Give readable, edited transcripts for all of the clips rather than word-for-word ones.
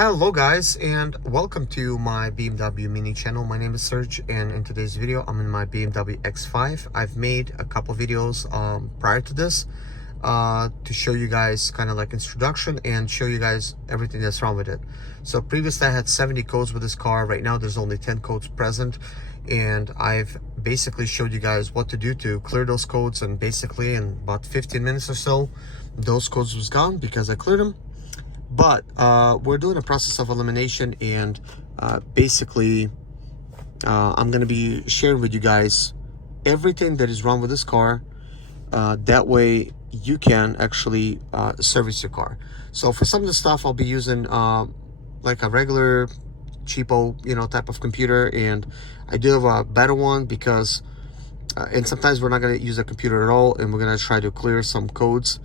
Hello guys, and welcome to my BMW mini channel. My name is Serge, and in today's video I'm in my BMW X5. I've made a couple videos prior to this to show you guys kind of like introduction and show you guys everything that's wrong with it. So previously I had 70 codes with this car. Right now there's only 10 codes present, and I've basically showed you guys what to do to clear those codes, and basically in about 15 minutes or so those codes was gone because I cleared them. But we're doing a process of elimination, and basically I'm going to be sharing with you guys everything that is wrong with this car. That way you can actually service your car. So for some of the stuff I'll be using like a regular cheapo type of computer, and I do have a better one because and sometimes we're not going to use a computer at all, and we're going to try to clear some codes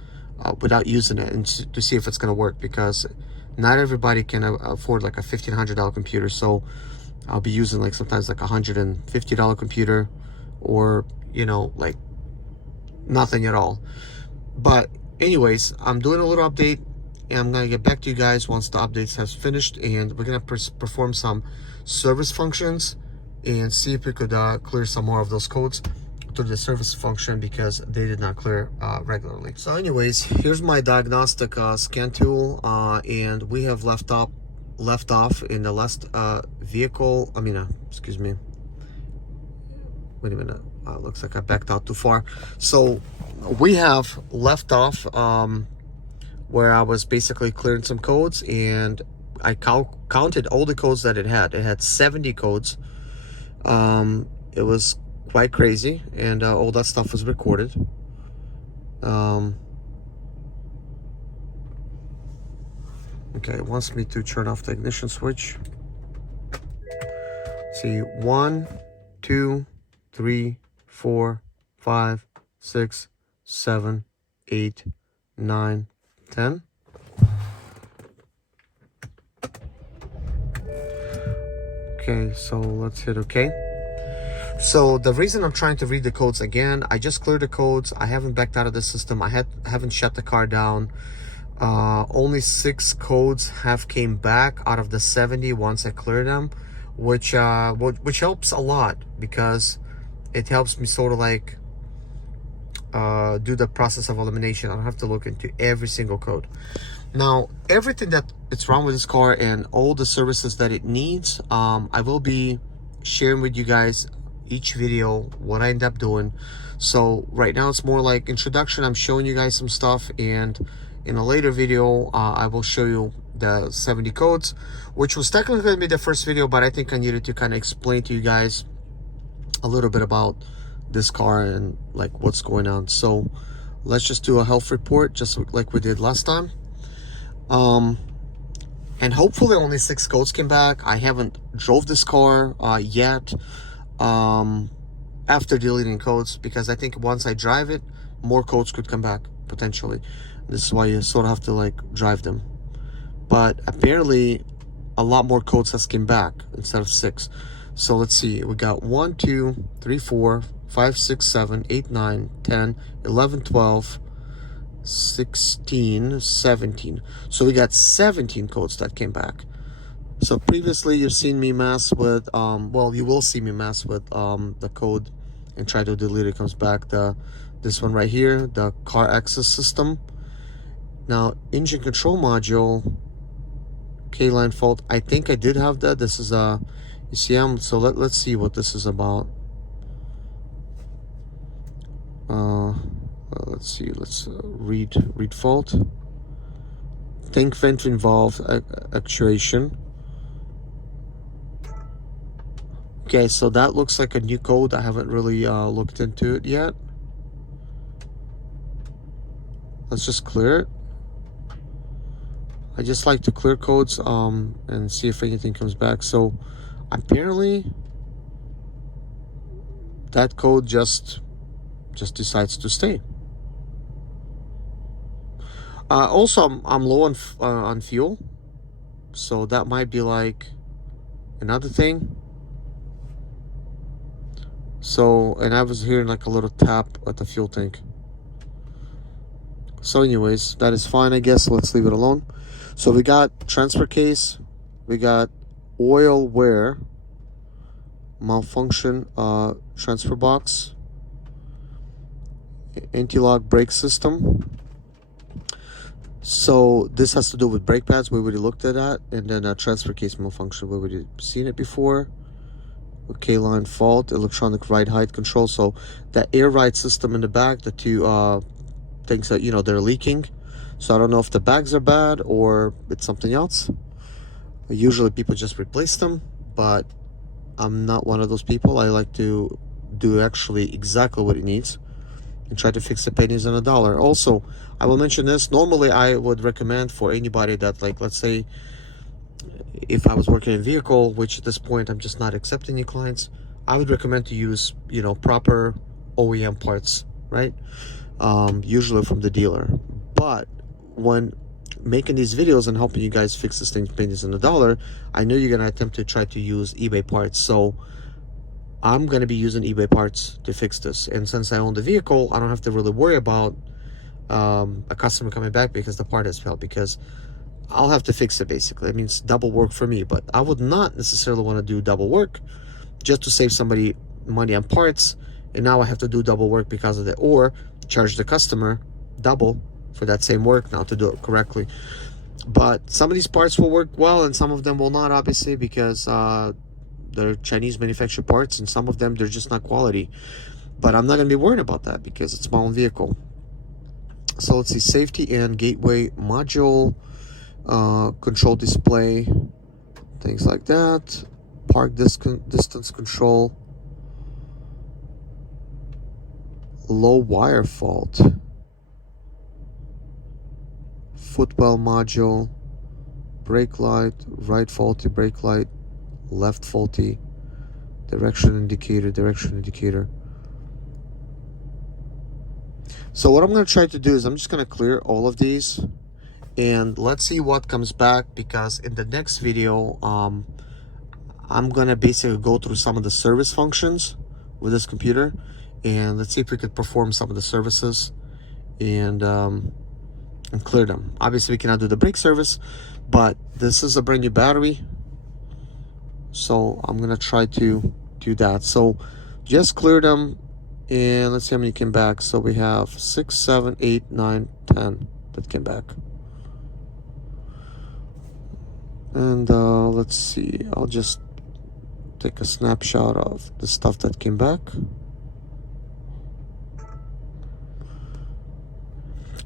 without using it, and to see if it's going to work, because not everybody can afford like a $1,500 computer. So I'll be using like sometimes like $150 computer, or like nothing at all. But anyways, I'm doing a little update, and I'm going to get back to you guys once the updates has finished, and we're going to perform some service functions and see if we could clear some more of those codes through the service function, because they did not clear regularly. So anyways, here's my diagnostic scan tool, and we have left off in the last vehicle. Excuse me, wait a minute, looks like I backed out too far. So we have left off where I was basically clearing some codes, and I counted all the codes that it had 70 codes. It was quite crazy, and all that stuff was recorded. Okay, it wants me to turn off the ignition switch. See, 1 2 3 4 5 6 7 8 9 10. Okay, so let's hit OK. So the reason I'm trying to read the codes again, I just cleared the codes. I haven't backed out of the system. I haven't shut the car down. Only 6 codes have came back out of the 70 once I cleared them, which helps a lot, because it helps me sort of like do the process of elimination. I don't have to look into every single code. Now, everything that it's wrong with this car and all the services that it needs, I will be sharing with you guys each video what I end up doing. So right now it's more like introduction. I'm showing you guys some stuff, and in a later video I will show you the 70 codes, which was technically going to be the first video, but I think I needed to kind of explain to you guys a little bit about this car and like what's going on. So let's just do a health report just like we did last time. And hopefully only 6 codes came back. I haven't drove this car yet after deleting codes, because I think once I drive it, more codes could come back potentially. This is why you sort of have to like drive them. But apparently a lot more codes has came back instead of 6. So let's see, we got 1 2 3 4 5 6 7 8 9 10 11 12 16 17. So we got 17 codes that came back. So previously you've seen me mess with well, you will see me mess with the code and try to delete it. Comes back this one right here, the car access system. Now, engine control module, K-line fault. I think I did have that. This is a ECM. So let's see what this is about. Let's see. Let's read fault. Tank vent involved actuation. Okay, so that looks like a new code. I haven't really looked into it yet. Let's just clear it. I just like to clear codes and see if anything comes back. So apparently that code just decides to stay. Also, I'm low on fuel, so that might be like another thing. So, and I was hearing like a little tap at the fuel tank. So anyways, that is fine, I guess. Let's leave it alone. So we got transfer case, we got oil wear, malfunction transfer box, anti-lock brake system. So this has to do with brake pads. We already looked at that. And then a transfer case malfunction. We already seen it before. Okay, line fault, electronic ride height control. So that air ride system in the back, the two things that, you know, they're leaking. So I don't know if the bags are bad or it's something else. Usually people just replace them, but I'm not one of those people. I like to do actually exactly what it needs and try to fix the pennies on a dollar. Also, I will mention this. Normally, I would recommend for anybody that, like, let's say, if I was working in a vehicle, which at this point I'm just not accepting new clients, I would recommend to use, you know, proper OEM parts, right? Usually from the dealer. But when making these videos and helping you guys fix this thing pennies on the dollar, I know you're gonna attempt to try to use eBay parts. So I'm gonna be using eBay parts to fix this. And since I own the vehicle, I don't have to really worry about a customer coming back because the part has failed, because I'll have to fix it basically. It means double work for me, but I would not necessarily want to do double work just to save somebody money on parts. And now I have to do double work because of it, or charge the customer double for that same work now to do it correctly. But some of these parts will work well and some of them will not, obviously, because they're Chinese manufactured parts, and some of them they're just not quality. But I'm not going to be worried about that because it's my own vehicle. So let's see, safety and gateway module, control display, things like that, park distance control, low wire fault, footwell module, brake light, right faulty brake light, left faulty, direction indicator. So what I'm going to try to do is I'm just going to clear all of these and let's see what comes back, because in the next video I'm going to basically go through some of the service functions with this computer, and let's see if we could perform some of the services and clear them. Obviously we cannot do the brake service, but this is a brand new battery, so I'm going to try to do that. So just clear them. And let's see how many came back. So we have 6, 7, 8, 9, 10 that came back. And let's see, I'll just take a snapshot of the stuff that came back.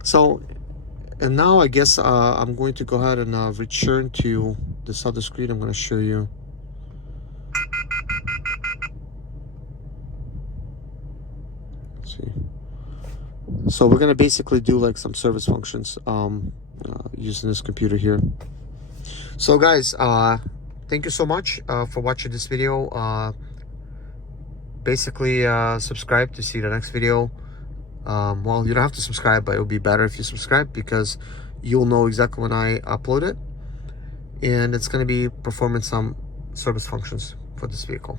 So, and now I guess I'm going to go ahead and return to this other screen. I'm going to show you. So we're going to basically do like some service functions using this computer here. So guys, thank you so much for watching this video. Basically subscribe to see the next video. Well, you don't have to subscribe, but it would be better if you subscribe, because you'll know exactly when I upload it, and it's going to be performing some service functions for this vehicle.